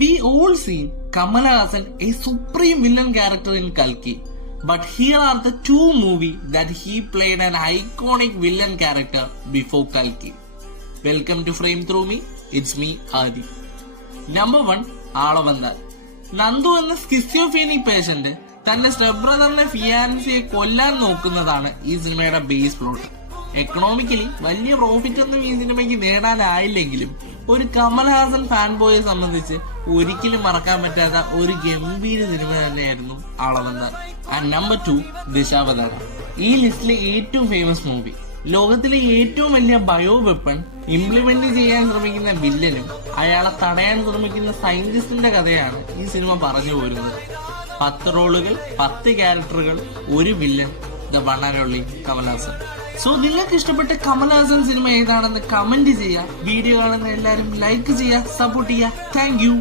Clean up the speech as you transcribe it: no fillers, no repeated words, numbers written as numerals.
We all seen Kamal Haasan a supreme villain character in Kalki. But here are the two movies that he played an iconic villain character before Kalki. Welcome to Frame Through Me. It's me, Adi. Number 1, Alavandar. Nandu എന്ന schizophrenic patient തന്റെ step ബ്രദറിന്റെ ഫിയാൻസിയെ കൊല്ലാൻ നോക്കുന്നതാണ് ഈ സിനിമയുടെ base plot. Economically വലിയ profit ഒന്നും ഈ സിനിമയ്ക്ക് നേടാനായില്ലെങ്കിലും ഒരു കമൽഹാസൻ ഫാൻ ബോയെ സംബന്ധിച്ച് ഒരിക്കലും മറക്കാൻ പറ്റാത്ത ഒരു ഗംഭീര സിനിമ തന്നെയായിരുന്നു അളവന്താർ. And number 2, ദിശാവതാര. ഈ ലിസ്റ്റിലെ ഏറ്റവും ഫേമസ് മൂവി. ലോകത്തിലെ ഏറ്റവും വലിയ ബയോ വെപ്പൺ ഇംപ്ലിമെന്റ് ചെയ്യാൻ ശ്രമിക്കുന്ന വില്ലനും അയാളെ തടയാൻ ശ്രമിക്കുന്ന സയന്റിസ്റ്റിന്റെ കഥയാണ് ഈ സിനിമ പറഞ്ഞു പോരുന്നത്. 10 റോളുകൾ, 10 ക്യാരക്ടറുകൾ, ഒരു villain, the one and only Kamal Haasan. So നിങ്ങൾക്ക് ഇഷ്ടപ്പെട്ട കമൽഹാസൻ സിനിമ ഏതാണെന്ന് കമന്റ് ചെയ്യുക. വീഡിയോ കാണുന്ന എല്ലാവരും ലൈക്ക് ചെയ്യുക, സപ്പോർട്ട് ചെയ്യുക. Thank you.